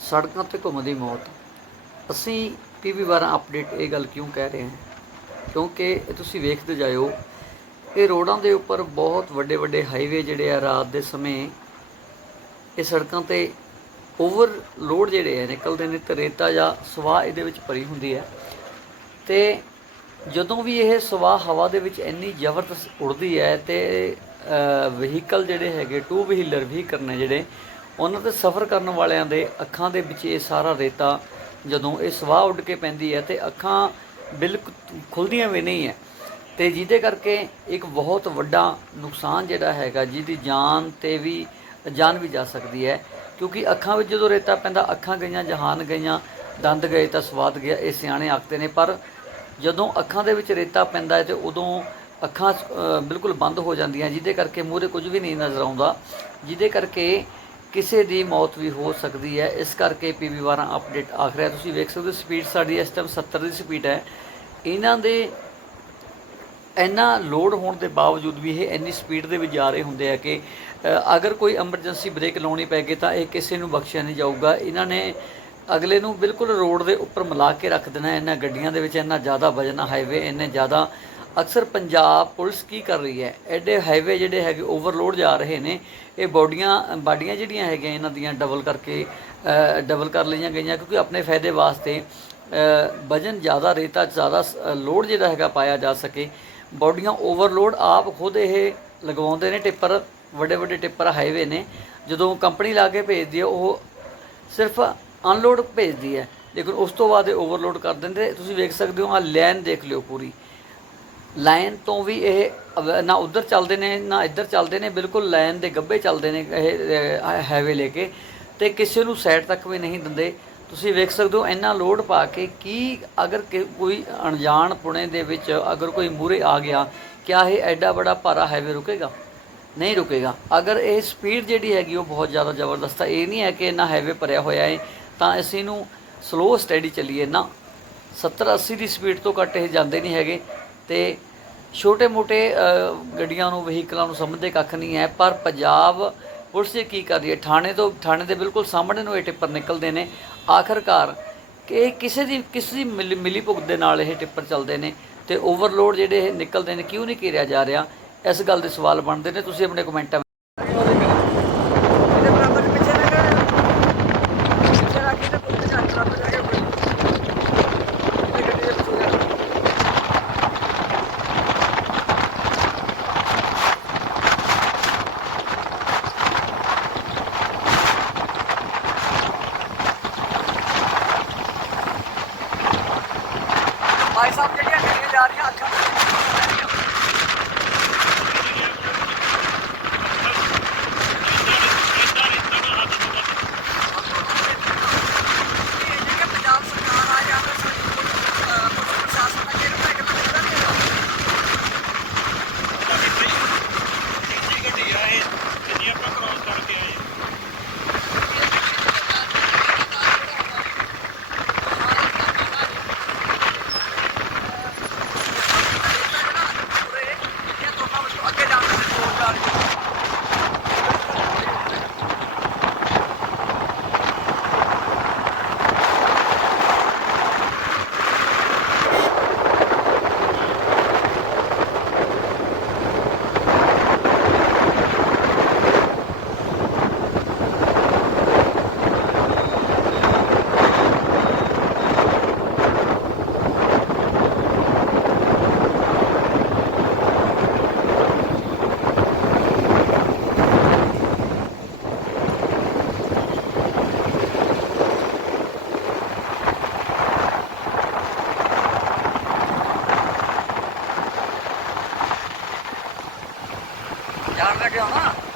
ਸੜਕਾਂ ਤੇ ਘੁੰਮਦੀ ਮੌਤ। ਅਸੀਂ ਪੀਵੀ 12 ਅਪਡੇਟ ਇਹ ਗੱਲ ਕਿਉਂ ਕਹਿ ਰਹੇ ਹਾਂ? ਕਿਉਂਕਿ ਤੁਸੀਂ ਵੇਖਦੇ ਜਾਇਓ, ਇਹ ਰੋਡਾਂ ਦੇ ਉੱਪਰ ਬਹੁਤ ਵੱਡੇ ਵੱਡੇ ਹਾਈਵੇ ਜਿਹੜੇ ਆ ਰਾਤ ਦੇ ਸਮੇਂ, ਇਹ ਸੜਕਾਂ ਤੇ ਓਵਰਲੋਡ ਜਿਹੜੇ ਆ, ਨਿਕਲਦੇ ਨੇ ਤੇ ਰੇਤਾ ਜਾਂ ਸਵਾਹ ਇਹਦੇ ਵਿੱਚ ਭਰੀ ਹੁੰਦੀ ਹੈ। ਤੇ ਜਦੋਂ ਵੀ ਇਹ ਸਵਾਹ ਹਵਾ ਦੇ ਵਿੱਚ ਇੰਨੀ ਜ਼ਬਰਦਸਤ ਉੜਦੀ ਹੈ ਤੇ ਵਹੀਕਲ ਜਿਹੜੇ ਹੈਗੇ ਟੂ ਵੀਲਰ ਵੀ ਕਰਨੇ ਜਿਹੜੇ ਉਹਨਾਂ ਤੇ ਸਫ਼ਰ ਕਰਨ ਵਾਲਿਆਂ ਦੇ ਅੱਖਾਂ ਦੇ ਵਿੱਚ ਇਹ ਸਾਰਾ ਰੇਤਾ ਜਦੋਂ ਇਹ ਸਵਾਹ ਉੱਡ ਕੇ ਪੈਂਦੀ ਹੈ ਤੇ ਅੱਖਾਂ ਬਿਲਕੁਲ ਖੁੱਲਦੀਆਂ ਵੀ ਨਹੀਂ ਹੈ। ਤੇ ਜਿਹਦੇ ਕਰਕੇ ਇੱਕ ਬਹੁਤ ਵੱਡਾ ਨੁਕਸਾਨ ਜਿਹੜਾ ਹੈਗਾ, ਜਿਹਦੀ ਜਾਨ ਤੇ ਵੀ, ਜਾਨ ਵੀ ਜਾ ਸਕਦੀ ਹੈ। ਕਿਉਂਕਿ ਅੱਖਾਂ ਵਿੱਚ ਜਦੋਂ ਰੇਤਾ ਪੈਂਦਾ, ਅੱਖਾਂ ਗਈਆਂ, ਜਹਾਨ ਗਈਆਂ, ਦੰਦ ਗਏ ਤਾਂ ਸਵਾਦ ਗਿਆ, ਇਹ ਸਿਆਣੇ ਆਖਦੇ ਨੇ। ਪਰ ਜਦੋਂ ਅੱਖਾਂ ਦੇ ਵਿੱਚ ਰੇਤਾ ਪੈਂਦਾ ਹੈ ਤੇ ਉਦੋਂ ਅੱਖਾਂ ਬਿਲਕੁਲ ਬੰਦ ਹੋ ਜਾਂਦੀਆਂ, ਜਿਹਦੇ ਕਰਕੇ ਮੂਹਰੇ ਕੁਝ ਵੀ ਨਹੀਂ ਨਜ਼ਰ ਆਉਂਦਾ। ਜਿਹਦੇ ਕਰਕੇ ਕਿਸੇ ਦੀ ਮੌਤ ਵੀ ਹੋ ਸਕਦੀ ਹੈ। ਇਸ ਕਰਕੇ ਪੀਵੀ 12 ਅਪਡੇਟ ਆਖ ਰਿਹਾ। ਤੁਸੀਂ ਵੇਖ ਸਕਦੇ ਹੋ ਸਪੀਡ ਸਾਡੀ ਇਸ ਟਾਈਮ 70 ਦੀ ਸਪੀਡ ਹੈ। ਇਹਨਾਂ ਦੇ ਇੰਨਾ ਲੋਡ ਹੋਣ ਦੇ ਬਾਵਜੂਦ ਵੀ ਇਹ ਇੰਨੀ ਸਪੀਡ ਦੇ ਵਿੱਚ ਜਾ ਰਹੇ ਹੁੰਦੇ ਆ ਕਿ ਅਗਰ ਕੋਈ ਐਮਰਜੈਂਸੀ ਬ੍ਰੇਕ ਲਾਉਣੀ ਪੈ ਗਈ ਤਾਂ ਇਹ ਕਿਸੇ ਨੂੰ ਬਖਸ਼ਿਆ ਨਹੀਂ ਜਾਊਗਾ। ਇਹਨਾਂ ਨੇ ਅਗਲੇ ਨੂੰ ਬਿਲਕੁਲ ਰੋਡ ਦੇ ਉੱਪਰ ਮਿਲਾ ਕੇ ਰੱਖ ਦੇਣਾ। ਇਹਨਾਂ ਗੱਡੀਆਂ ਦੇ ਵਿੱਚ ਇੰਨਾ ਜ਼ਿਆਦਾ ਵਜਨ ਹਾਈਵੇ ਇੰਨੇ ਜ਼ਿਆਦਾ ਅਕਸਰ ਪੰਜਾਬ ਪੁਲਿਸ ਕੀ ਕਰ ਰਹੀ ਹੈ? ਐਡੇ ਹਾਈਵੇ ਜਿਹੜੇ ਹੈਗੇ ਓਵਰਲੋਡ ਜਾ ਰਹੇ ਨੇ, ਇਹ ਬੋਡੀਆਂ, ਬਾਡੀਆਂ ਜਿਹੜੀਆਂ ਹੈਗੀਆਂ, ਇਹਨਾਂ ਦੀਆਂ ਡਬਲ ਕਰਕੇ ਡਬਲ ਕਰ ਲਈਆਂ ਗਈਆਂ ਕਿਉਂਕਿ ਆਪਣੇ ਫਾਇਦੇ ਵਾਸਤੇ ਵਜਨ ਜ਼ਿਆਦਾ, ਰੇਤਾ ਜ਼ਿਆਦਾ ਲੋਡ ਜਿਹੜਾ ਹੈਗਾ ਪਾਇਆ ਜਾ ਸਕੇ। ਬੋਡੀਆਂ ਓਵਰਲੋਡ ਆਪ ਖੁਦ ਇਹ ਲਗਵਾਉਂਦੇ ਨੇ, ਟਿੱਪਰ ਵੱਡੇ ਵੱਡੇ ਟਿੱਪਰ ਹਾਈਵੇ ਨੇ। ਜਦੋਂ ਕੰਪਨੀ ਲਾ ਕੇ ਭੇਜਦੀ ਹੈ, ਉਹ ਸਿਰਫ ਅਨਲੋਡ ਭੇਜਦੀ ਹੈ। ਲੇਕਿਨ ਉਸ ਤੋਂ ਬਾਅਦ ਇਹ ਓਵਰਲੋਡ ਕਰ ਦਿੰਦੇ ਤੁਸੀਂ ਵੇਖ ਸਕਦੇ ਹੋ ਆ ਲਾਈਨ ਦੇਖ ਲਿਓ ਪੂਰੀ। ਲਾਈਨ ਤੋਂ ਵੀ ਇਹ, ਨਾ ਉਧਰ ਚੱਲਦੇ ਨੇ, ਨਾ ਇੱਧਰ ਚੱਲਦੇ ਨੇ, ਬਿਲਕੁਲ ਲਾਈਨ ਦੇ ਗੱਬੇ ਚੱਲਦੇ ਨੇ ਇਹ ਹਾਈਵੇ ਲੈ ਕੇ। ਤੇ ਕਿਸੇ ਨੂੰ ਸਾਈਡ ਤੱਕ ਵੀ ਨਹੀਂ ਦਿੰਦੇ। ਤੁਸੀਂ ਵੇਖ ਸਕਦੇ ਹੋ, ਇੰਨਾ ਲੋਡ ਪਾ ਕੇ ਕੀ ਅਗਰ ਕਿ- ਕੋਈ ਅਣਜਾਣ ਪੁਣੇ ਦੇ ਵਿੱਚ ਅਗਰ ਕੋਈ ਮੂਰੇ ਆ ਗਿਆ, ਕਿਆ ਇਹ ਐਡਾ ਬੜਾ ਭਾਰਾ ਹਾਈਵੇ ਰੁਕੇਗਾ? ਨਹੀਂ ਰੁਕੇਗਾ। ਅਗਰ ਇਹ ਸਪੀਡ ਜਿਹੜੀ ਹੈਗੀ ਉਹ ਬਹੁਤ ਜ਼ਿਆਦਾ ਜ਼ਬਰਦਸਤ ਹੈ ਇਹ ਨਹੀਂ ਹੈ ਕਿ ਇੰਨਾ ਹਾਈਵੇ ਭਰਿਆ ਹੋਇਆ ਹੈ ਤਾਂ ਅਸੀਂ ਨੂੰ ਸਲੋ ਸਟੈਡੀ ਚੱਲੀਏ ਨਾ। 70 80 ਦੀ ਸਪੀਡ ਤੋਂ ਘੱਟ ਇਹ ਜਾਂਦੇ ਨਹੀਂ ਹੈਗੇ। ਤੇ ਛੋਟੇ-ਮੋਟੇ ਗੱਡੀਆਂ ਨੂੰ, ਵਹੀਕਲਾਂ ਨੂੰ ਸਮਝਦੇ ਕੱਖ ਨਹੀਂ ਹੈ, ਪਰ ਪੰਜਾਬ ਪੁਲਿਸ ਇਹ ਕੀ ਕਰ ਰਹੀ ਹੈ? ਥਾਣੇ ਤੋਂ, ਥਾਣੇ ਦੇ ਬਿਲਕੁਲ ਸਾਹਮਣੇ ਨੂੰ ਇਹ ਟਿੱਪਰ ਨਿਕਲਦੇ ਨੇ। ਆਖਰਕਾਰ ਕਿ ਇਹ ਕਿਸੇ ਦੀ ਕਿਸੇ ਦੀ ਮਿਲੀ ਮਿਲੀ ਭੁਗਤ ਦੇ ਨਾਲ ਇਹ ਟਿੱਪਰ ਚੱਲਦੇ ਨੇ ਤੇ ਓਵਰਲੋਡ ਜਿਹੜੇ ਇਹ ਨਿਕਲਦੇ ਨੇ, ਕਿਉਂ ਨਹੀਂ ਘੇਰਿਆ ਜਾ ਰਿਹਾ? ਇਸ ਗੱਲ ਦੇ ਸਵਾਲ ਬਣਦੇ ਨੇ। ਤੁਸੀਂ ਆਪਣੇ ਕਮੈਂਟਾਂ Jahr, ja, kann 扔了。